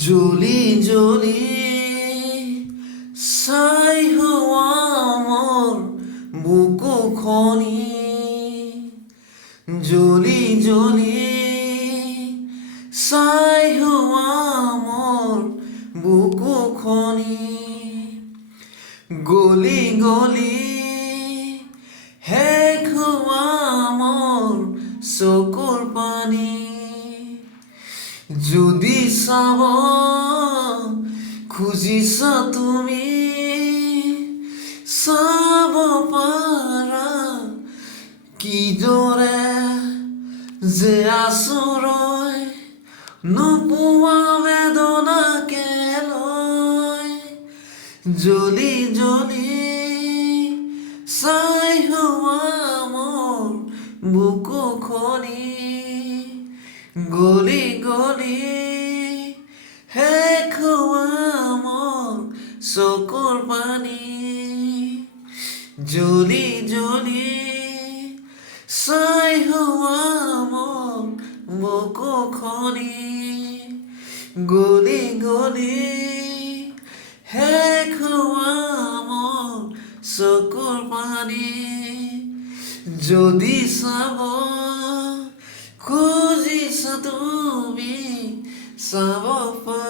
জ্বলি জ্বলি ছাই হোৱা মোৰ বুকুখনি জ্বলি জ্বলি ছাই হোৱা মোৰ বুকুখনি গলি গলি শেষ হোৱা মোৰ চকুৰ পানী যদি চাব খুজিছা তুমি চাব পাৰা কিদৰে যে আচৰয় নোপোৱা বেদনাকে লৈ জ্বলি জ্বলি ছাই হোৱা মোৰ বুকুখনি গলি গলি শেষ হোৱা মোৰ চকুৰ পানী জ্বলি জ্বলি ছাই হোৱা মোৰ বুকুখনি গলি গলি শেষ হোৱা মোৰ চকুৰ পানী যদি চাব খুজিছা তুমি চাব পাৰা